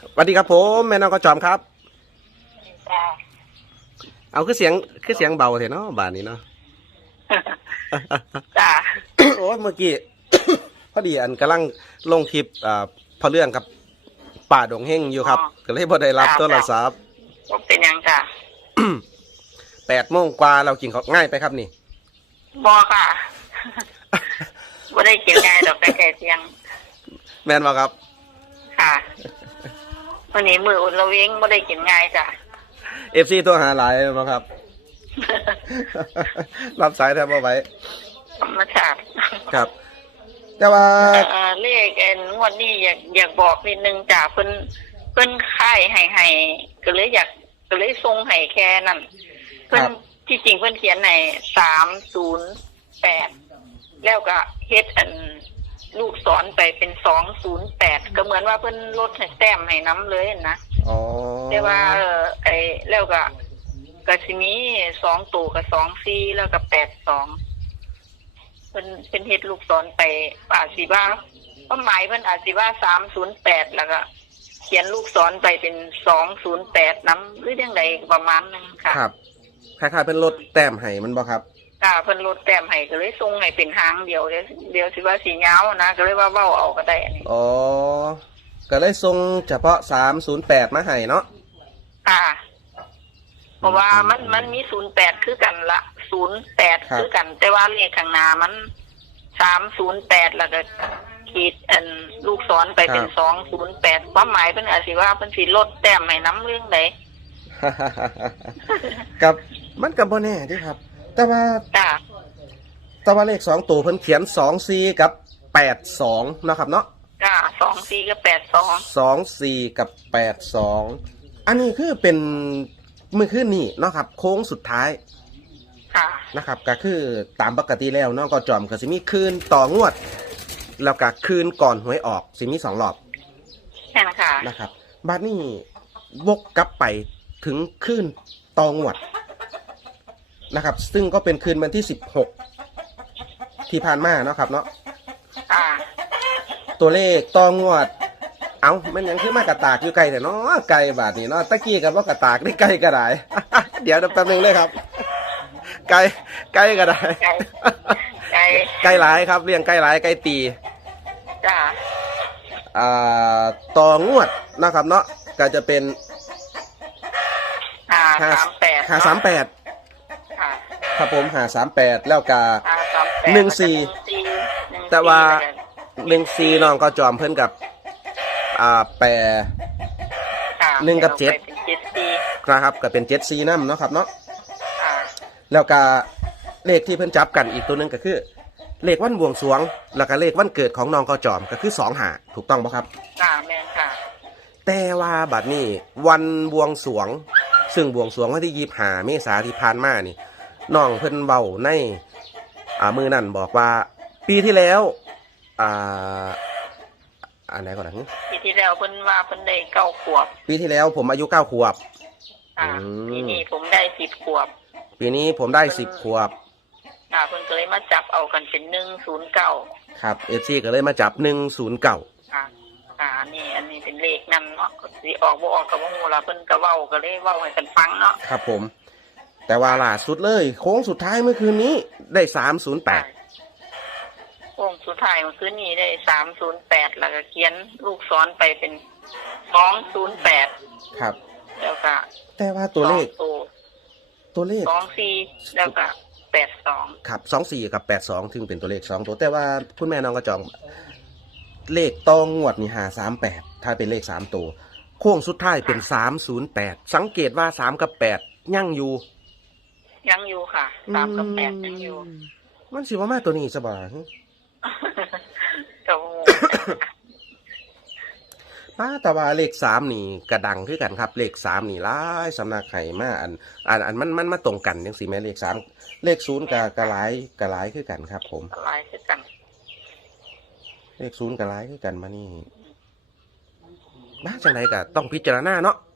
สวัสดีครับผมแม่น้องกระจอมครับ จ้าเอาคือเสียงคือเสียงเบาเถอะเนาะบานนี้เนาะ จ้าโอ้ยเมื่อกี้ พอดีอันกำลังลงคลิปอ่าพอเรื่องกับป่าดงเฮงอยู่ครับ ก็เลยบ่ได้รับโทรศัพท์ผมเป็นหยังจ้าแปดโมงกว่าเรากินเขาวง่ายไปครับนี่ บอค่ะบ่ได้กินง่ายดอกแต่แก่เที่ยง แม่นบ่ครับ ค่ะ วันนี้มืออุ่นระเวงบ่ได้กินง่ายจ้ะเอฟซีตัวหาหลายบ่ครับ รับสายแทบบ่ไหวธรรมชาติครับ แต่ว่าเอ่อเลขเอ็นงวดนี้อยากอยากบอกนิดนึงจ้ะเพิ่นเพิ่นค่ายให้ให้ก็เลยอยากก็เลยส่งให้แค่นั้นเพิ่นครับที่จริงเพิ่นเขียนในสามศูนย์แปดแล้วก็เฮ็ดอัน ลูกศรไปเป็นสองศูนย์แปดก็เหมือนว่าเพิ่นลดให้แต้มให้น้ำเลยนะอ๋อแต่ว่าเออไอ้แล้วก็ก็สิมีสองตัวกับสองสี่แล้วก็แปดสองเพิ่นเป็นเฮ็ดลูกศรไปอาจสิว่าความหมายเพิ่นอาจสิว่าสามศูนย์แปดแล้วก็เขียนลูกศรไปเป็นสองศูนย์แปดน้ำหรือยังไงประมาณนึงค่ะครับคล้ายๆเป็นรถแต้มให้มันบ่ครับ ค่ะเพิ่นลดแต้มให้ก็เลยส่งให้เป็นหางเดียวเดี๋ยวเดี๋ยวสิว่าสีเงาวนะก็เลยว่าเว้าเอาก็ได้อันนี้อ๋อ ก็เลยส่งเฉพาะ308มาให้เนาะ ค่ะ เพราะว่ามันมันมีศูนย์แปดคือกันละศูนย์แปดคือกัน แต่ว่าเลขข้างหน้ามันสามศูนย์แปดแล้วก็ขีดอันลูกศรไปเป็นสองศูนย์แปดความหมายเป็นอาจสิว่าเป็นสีลดแต้มให้น้ำเรื่องไหน กับมันกับโบแน่เด้วยครับ แต่ว่าจ้าแต่ว่าเลขสองตัวเพิ่นเขียน2 4กับ82เนาะครับเนาะจ้าสองสี่ก็แปดสอง2 4กับ82อันนี้คือเป็นมือขึ้นนี่เนาะครับ โค้งสุดท้ายค่ะนะครับ ก็คือตามปกติแล้วเนาะก็จอมก็สิมีคืนต่องวด แล้วก็คืนก่อนหวยออกสิมีสองรอบแค่นั้นค่ะนะครับบัดนี้วกกลับไปถึงคืนตองวด นะครับ ซึ่งก็เป็นคืนวันที่16ที่ผ่านมาเนาะครับเนาะค่ะตัวเลขตองวด เอามันยังคือมากระตากอยู่ไกลแต่เนาะไกลบาทนี้เนาะตะกี้กับว่ากระตากได้ไกลก็ได้เดี๋ยวแป๊บนึงเลยครับ ไกลไกลก็ได้ไกลไกลไกลหลายครับเรียงไกลหลายไกลตีจ้าอ่าต่องวดนะครับ เนาะก็จะเป็นห้าห้าสามแปดหาสามแปด ค่ะครับผมหาสามแปดแล้วกาห้าสามแปดหนึ่งสี่หนึ่งสี่ แต่ว่า หนึ่งซีน้องก็จอมเพิ่นกับ อ่าแปรค่ะหนึ่งกับเจ็ดไปเป็นเจ็ดสี่นะครับก็เป็นเจ็ดซีน้ำเนาะครับเนาะค่ะแล้วก็เลขที่เพิ่นจับกันอีกตัวหนึงก็คือ เลขวันบวงสรวง แล้วก็เลขวันเกิดของน้องก็จอมก็คือสองหาถูกต้องปะครับค่ะแม่นค่ะแต่ว่าบัดนี้วันบวงสรวง ซึ่งบวงสรวงวันที่ยีบหาเมษาที่ผ่านมานี่ น้องเพิ่นเบาในอ่ามือนั่นบอกว่า ปีที่แล้ว อ่าอันไหนก่อนนะปีที่แล้วเพิ่นว่าเพิ่นได้เก้าขวบ ปีที่แล้วผมอายุเก้าขวบค่ะอืมปีนี้ผมได้สิบขวบ ปีนี้ผมได้สิบขวบค่ะเพิ่นก็เลยมาจับเอากันเป็นหนึ่งศูนย์เก้าครับเอฟซีก็เลยมาจับหนึ่งศูนย์เก่าค่ะค่ะอันนี่อันนี้เป็นเลขนำเนาะก็สิออกบ่ออกก็บ่ฮู้ล่ะเพิ่นก็เว้าก็เลยเว้าให้กันฟังเนาะครับผม แต่ว่าล่าสุดเลย โค้งสุดท้ายเมื่อคืนนี้ได้สามศูนย์แปดโค้งสุดท้ายเมื่อคืนนี้ได้สามศูนย์แปดแล้วก็เขียนลูกศรไปเป็นสองศูนย์แปดครับ แล้วก็แต่ว่าตัวเลข สองตัวตัวเลขสองสี่แล้วก็แปดสองครับสองสี่กับแปดสองถึงเป็นตัวเลขสองตัวแต่ว่าคุณแม่น้องกระจอง เลขตองงวดนี่หาสามแปดถ้าเป็นเลขสามตัวโค้งสุดท้ายเป็นสามศูนย์แปดสังเกตว่าสามกับแปดยั่งอยู่ ยังอยู่ค่ะสามกับแปดยังอยู่มันสิว่ามาตัวนี้สบายก็ป้าแต่ว่าเลขสามนี่กระดังคือกันครับ เลขสามนี่หลายสำนักไข่มาอันอันอันมันมันมาตรงกันยังสิแม่เลขสามเลขศูนย์กับกระหลายกระหลายคือกันครับ ผมอะไรคือกัน เลขศูนย์กระหลายคือกันมานี่บ้าจังไรก็ต้องพิจารณาเนาะพิจ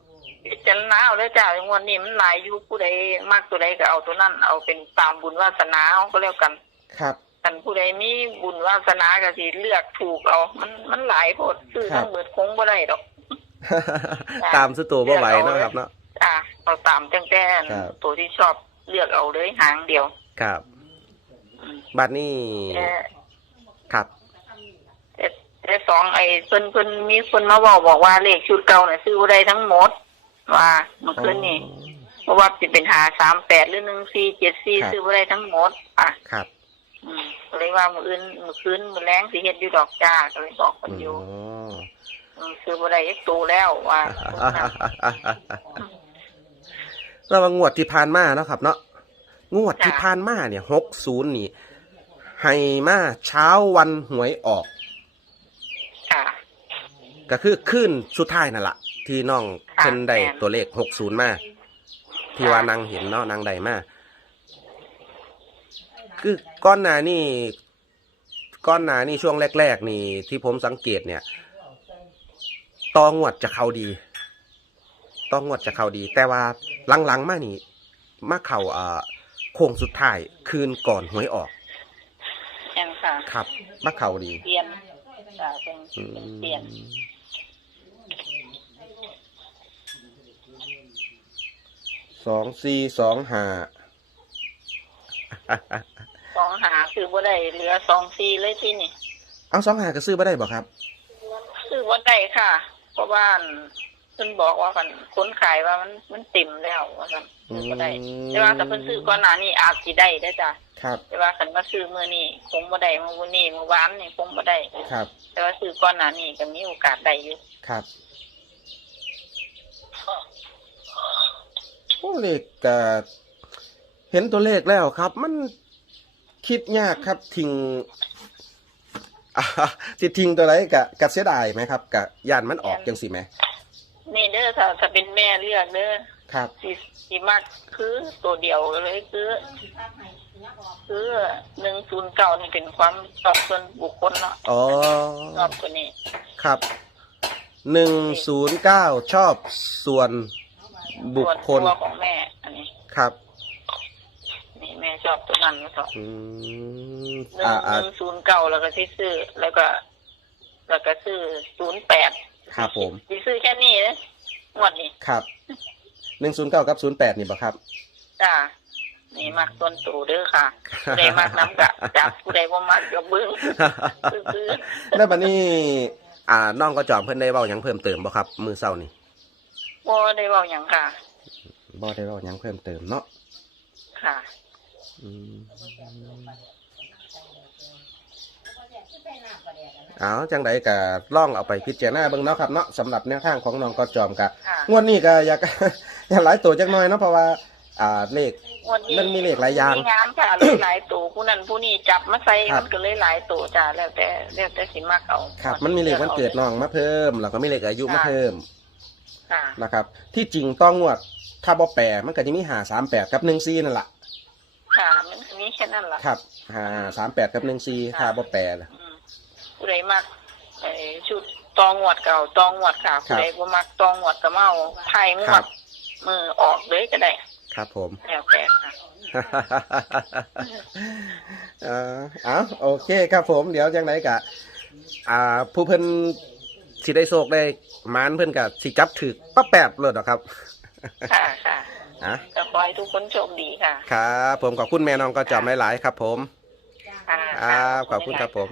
ารณาเอาเลยจ้าวันนี้มันหลายอยู่ผู้ใดมากตัวใดก็เอาตัวนั้นเอาเป็นตามบุญวาสนาเอาก็แล้วกันครับ กันผู้ใดมีบุญวาสนาก็สิเลือกถูกเอา มันมันหลายโพดซื้อครับทั้งเบิดคงบ่ได้ดอก ตามสตูบ่ไหวเนาะครับเนาะอะเราตามตั้งแต่ครับตัวที่ชอบเลือกเอาเลยหางเดียว ครับอืมบัดนี้แต่ครับแต่แต่สองไอ้เพิ่นเพิ่นมีคนมาบอกบอกว่าเลขชุดเก่าน่ะซื้อบ่ได้ทั้งหมด ว่าเมื่อคืนนี้เพราะว่าสิเป็นหาสามแปดหรือหนึ่งสี่เจ็ดสี่ซื้อบ่ได้ทั้งหมด อะครับอืมก็เลยว่ามื้ออื่นมื้อคืนมื้อแรงสิเฮ็ดอยู่ดอกจ้าก็เลยบอกคนอยู่อ๋ออืมซื้อบ่ได้ยักตูแล้วว่าเราว่างวดที่ผ่านมาเนาะครับ เนาะงวดที่ผ่านมาเนี่ยหกศูนย์นี่ให้มาเช้าวันหวยออกค่ะก็คือขึ้นสุดท้ายนั่นแหละ ที่น้องค่ะเพิ่นได้แม่นตัวเลขหกศูนย์มาที่ค่ะว่านางเห็นเนาะนางใดมาคือก้อนหนานี่ก้อนหนานี่ช่วงแรก ๆ นี่ ที่ผมสังเกตเนี่ยตองวดจะเข้าดีตองวดจะเข้าดี แต่ว่าหลังๆมานี่มาเข้าอ่าโค้งสุดท้ายคืนก่อนหวยออกแม่นค่ะครับมาเข้าดีเปลี่ยนจ้าเป็นอืมเปลี่ยน สองสี่สองห้าสองหาคือบ่ได้เหลือสองสี่เลยที่นี่เอาสองห้าก็ซื้อมาได้บ่ครับ คือบ่ได้ค่ะ เพราะว่าเพิ่นบอกว่ากันคนขายว่ามันมันติ่มแล้วว่าซั่นซื้อบ่ได้อืม แต่ว่าถ้าเพิ่นซื้อก่อนหน้านี้อาจสิได้ได้อจ้ะครับแต่ว่าคันมาซื้อมื้อนี้คงบ่ได้มื้อวันนี้มื้อวานนี่คงบ่ได้ ครับแต่ว่าซื้อก่อนหน้านี้ก็มีโอกาสได้อยู่ครับ โอ้เลขก็เห็นตัวเลขแล้วครับ มันคิดยากครับทิ้งอ่าสิทิ้งตัวไหนกะกะเสียดายไหมครับกะย่านมันออกจังสิไหมนี่เด้อถ้าถ้าเป็นแม่เลือกเด้อครับสิสิมักคือตัวเดียวเลยคือคือ109นี่เป็นความชอบส่วนบุคคลเนาะอ๋อชอบตัวนี้ ครับหนึ่งศูนย์เก้าชอบส่วน บุคคล ส่วนตัวของแม่ อันนี้ครับ นี่แม่ชอบตัวนั้นก็ชอบอืมหนึ่งอ่าหอ่านึ่งศูนย์เก้าแล้วก็ที่ซื้อแล้วก็ แล้วก็ซื้อศูนย์แปดครับผม ที่ซื้อแค่นี้นะงวดนี้ครับ หนึ่งศูนย์เก้ากับศูนย์แปดนี่บ่ครับ จ้านี่มักต้นตูเด้อค่ะผู้ใดมักน้ำกะจับผู้ใดบ่มักก็เบิ้งซื้อแล้วบัดนี้ อ่าน้องก็จอมเพิ่นได้เว้าหยังเพิ่มเติมบ่ครับ มือเศร้านี่ๆ บ่ได้เว้าหยังค่ะ บ่ได้เว้าหยังเพิ่มเติมเนาะค่ะ อืมเอาจังไดก็ล่องเอาไปพิจารณาเบิ่งเนาะครับเนาะสำหรับแนวทางของน้องก็จอมกะค่ะงวดนี้ก็อยาก อยากหลายตัวจักหน่อยเนาะเพราะว่า อ่าเลขงวดนี้มันมีเลขหลายอย่าง มีงามค่ะ หลายตัวผู้นั้นผู้นี้จับมาใส่ครับ มันก็เลยหลายตัวจ้าแล้วแต่แล้วแต่สิมักเอาครับ มันมีเลขวันเกิดน้องมาเพิ่มแล้วก็มีเลขอายุมาเพิ่ม ค่ะนะครับ ที่จริงต้องงวดถ้าบ่แปรมันก็จะมีหาสามแปดกับหนึ่งซีนั่นแหละค่ะมันมีแค่นั้นล่ะครับหาสามแปดกับหนึ่งซีถ้าบ่แปรน่ะอืมผู้ใดมักไอ้ชุดตองวดเก่าตองวดค่ะครับผู้ใดบ่มักตองวดก็มาเอาไทยงควรัดบมือออกเลยก็ได้ ครับผมแล้วแต่ค่ะเอ่อเอาโอเคครับผม เดี๋ยวจังไดกะ อ่า ผู้เพิ่น สิได้โชคได้หมานเพิ่นกะสิจับถึกป้าแปบเลยเหรอครับ ค่ะค่ะอะ ก็ขอให้ทุกคนโชคดีค่ะ ครับ ผมขอบคุณแม่น้องก็จอมหลายๆครับ ผม ค่ะ ครับ ขอบคุณครับผม